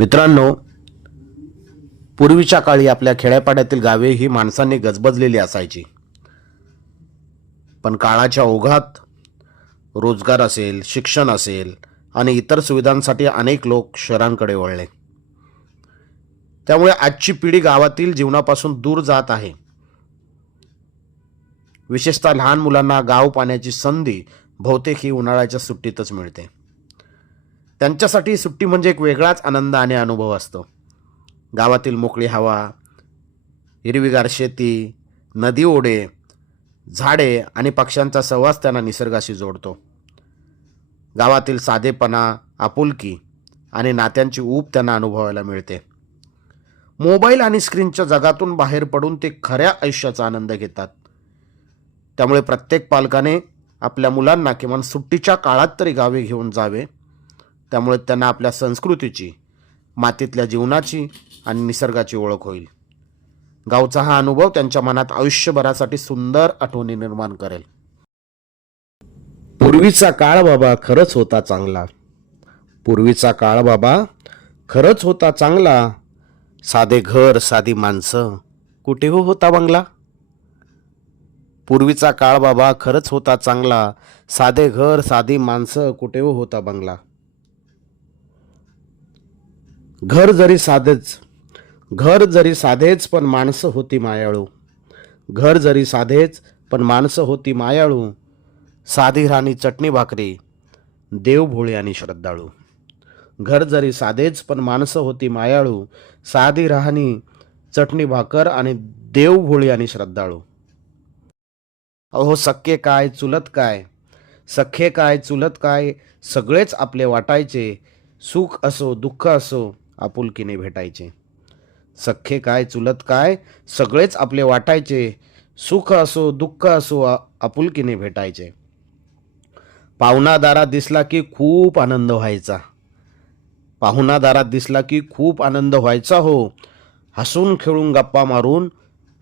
मित्रांनो, पूर्वीच्या काळी आपल्या खेड्यापाड्यातील गावे ही माणसांनी गजबजलेली असायची. पण काळाच्या ओघात रोजगार असेल, शिक्षण असेल आणि इतर सुविधांसाठी अनेक लोक शहरांकडे वळले. त्यामुळे आजची पिढी गावातील जीवनापासून दूर जात आहे. विशेषतः लहान मुलांना गाव पाहण्याची संधी बहुतेक ही उन्हाळ्याच्या सुट्टीतच मिळते. त्यांच्यासाठी सुट्टी म्हणजे एक वेगळाच आनंद आणि अनुभव असतो. गावातील मोकळी हवा, हिरवीगार शेती, नदी ओढे, झाडे आणि पक्ष्यांचा सहवास त्यांना निसर्गाशी जोडतो. गावातील साधेपणा, आपुलकी आणि नात्यांची ऊब त्यांना अनुभवायला मिळते. मोबाईल आणि स्क्रीनच्या जगातून बाहेर पडून ते खऱ्या आयुष्याचा आनंद घेतात. त्यामुळे प्रत्येक पालकाने आपल्या मुलांना किमान सुट्टीच्या काळात तरी गावी घेऊन जावे. त्यामुळे त्यांना आपल्या संस्कृतीची, मातीतल्या जीवनाची आणि निसर्गाची ओळख होईल. गावचा हा अनुभव त्यांच्या मनात आयुष्यभरासाठी सुंदर आठवणी निर्माण करेल. पूर्वीचा काळ बाबा खरंच होता चांगला. पूर्वीचा काळ बाबा खरंच होता चांगला. साधे घर, साधी माणसं, कुठे हो होता बंगला. पूर्वीचा काळ बाबा खरंच होता चांगला. साधे घर, साधी माणसं, कुठे हो होता बंगला. घर जरी साधेच पण माणसं होती मायाळू. घर जरी साधेच पण माणसं होती मायाळू. साधी राणी चटणी भाकरी, देव भोळे आणि श्रद्धाळू. घर जरी साधेच पण माणसं होती मायाळू. साधी राहणी चटणी भाकर आणि देव भोळी आणि श्रद्धाळू. अहो सख्खे काय चुलत काय, सख्खे काय चुलत काय, सगळेच आपले वाटायचे. सुख असो दुःख असो आपुलकीने भेटायचे. सख्खे काय चुलत काय, सगळेच आपले वाटायचे. सुख असो दुःख असो आपुलकीने भेटायचे. पाहुणा दारात दिसला की खूप आनंद व्हायचा. पाहुणा दारात दिसला की खूप आनंद व्हायचा हो. हसून खेळून गप्पा मारून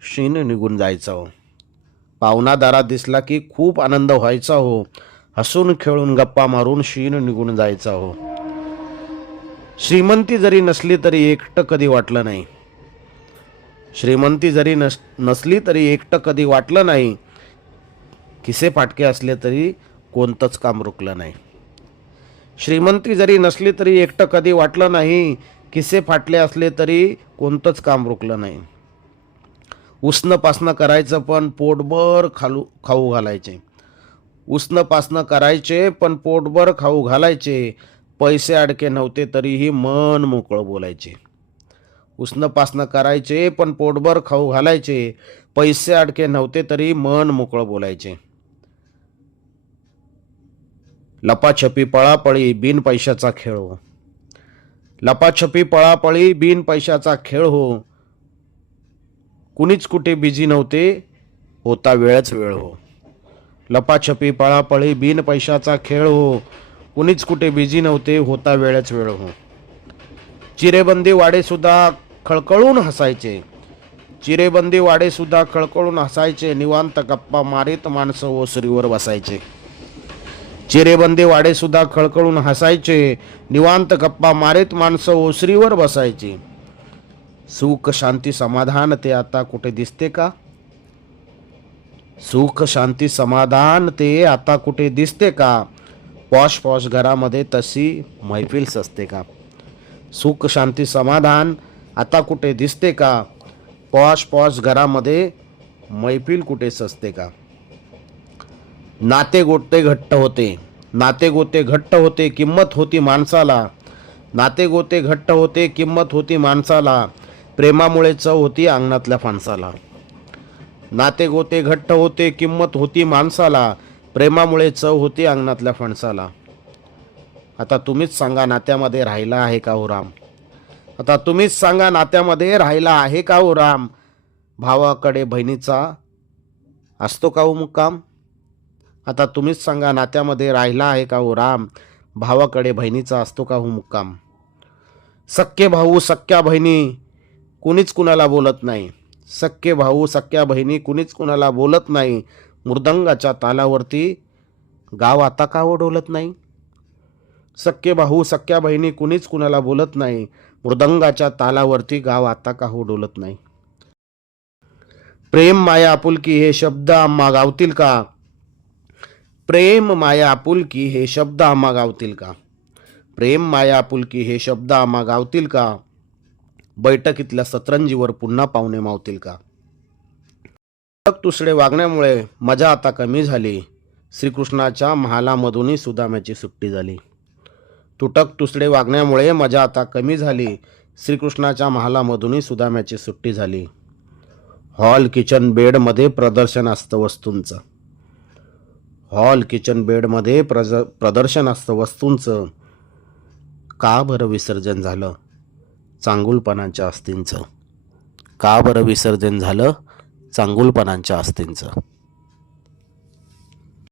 शीन निघून जायचा हो. पाहुणा दारात दिसला की खूप आनंद व्हायचा हो. हसून खेळून गप्पा मारून शीन निघून जायचा हो. श्रीमंती जरी नसली तरी एकटं कधी वाटलं नाही. श्रीमंती जरी नसली तरी एकटं कधी वाटलं नाही. खिसे फाटके असले तरी कोणतंच काम रुकलं नाही. श्रीमंती जरी नसली तरी एकटं कधी वाटलं नाही. खिसे फाटले असले तरी कोणतंच काम रुकलं नाही. उसनं पासनं करायचं पण पोटभर खाऊ घालायचे. उसनं पासनं करायचे पण पोटभर खाऊ घालायचे. पैसे अडके नव्हते तरीही मन मोकळं बोलायचे. उसनं पासनं करायचे पण पोटभर खाऊ घालायचे. पैसे अडके नव्हते तरी मन मोकळं बोलायचे. लपाछपी पळापळी बिन पैशाचा खेळ हो. लपाछपी पळापळी बिन पैशाचा खेळ हो. कुणीच कुठे बिझी नव्हते, होता वेळच वेळ हो. लपाछपी पळापळी बिन पैशाचा खेळ हो. कुणीच कुठे बिझी नव्हते, होता वेळच वेळ हो. चिरेबंदी वाडे सुद्धा खळखळून हसायचे. चिरेबंदी वाडे सुद्धा खळखळून हसायचे. निवांत गप्पा मारीत माणसं ओसरीवर बसायचे. चिरेबंदी वाडे सुद्धा खळखळून हसायचे. निवांत गप्पा मारीत माणसं ओसरीवर बसायची. सुख शांती समाधान ते आता कुठे दिसते का. सुख शांती समाधान ते आता कुठे दिसते का. पॉश पॉश घरामध्ये तशी मैफिल सजते का. सुख शांती समाधान आता कुठे दिसते का. पॉश पॉश घरामध्ये मैफिल कुठे सजते का. नाते गोते घट्ट होते. नाते गोते घट्ट होते किंमत होती माणसाला. नाते गोते घट्ट होते किंमत होती माणसाला. प्रेमामुळे चव होती अंगणातल्या फणसाला. नाते गोते घट्ट होते किंमत होती माणसाला. प्रेमामुळे चव होती अंगणातल्या फणसाला. आता तुम्हीच सांगा नात्यामध्ये राहिला आहे का हो राम. आता तुम्हीच सांगा नात्यामध्ये राहिला आहे का हो राम. भावाकडे बहिणीचा असतो का हो मुक्काम. आता तुम्हीच सांगा नात्यामध्ये राहिला आहे का हो राम. भावाकडे बहिणीचा असतो का हो मुक्काम. सख्खे भाऊ सख्या बहिणी कुणीच कुणाला बोलत नाही. सख्खे भाऊ सख्या बहिणी कुणीच कुणाला बोलत नाही. मृदंगाच्या तालावरती गाव आता का डोलत नाही. सख्खे भाऊ सख्या बहिणी कुणीच कुणाला बोलत नाही. मृदंगाच्या तालावरती गाव आता का हो डोलत नाही. प्रेम माया आपुलकी हे शब्द आम्हा गावतील का? प्रेम माया आपुलकी हे शब्द आम्हा गावतील का? प्रेम माया आपुलकी हे शब्द आम्हा गावतील का? बैठकीतल्या सतरंजीवर पुन्हा पाहुणे मावतील का? तुटक तुसडे वागण्यामुळे मजा आता कमी झाली. श्रीकृष्णाच्या महालामधूनही सुदाम्याची सुट्टी झाली. तुटक तुसडे वागण्यामुळे मजा आता कमी झाली. श्रीकृष्णाच्या महालामधूनही सुदाम्याची सुट्टी झाली. हॉल किचन बेडमध्ये प्रदर्शन असतं वस्तूंचं. हॉल किचन बेडमध्ये प्रदर्शन असतं वस्तूंचं. का बरं विसर्जन झालं चांगुलपणाच्या अस्थींचं? का बरं विसर्जन झालं चांगुलपणाच्या अस्थींचं?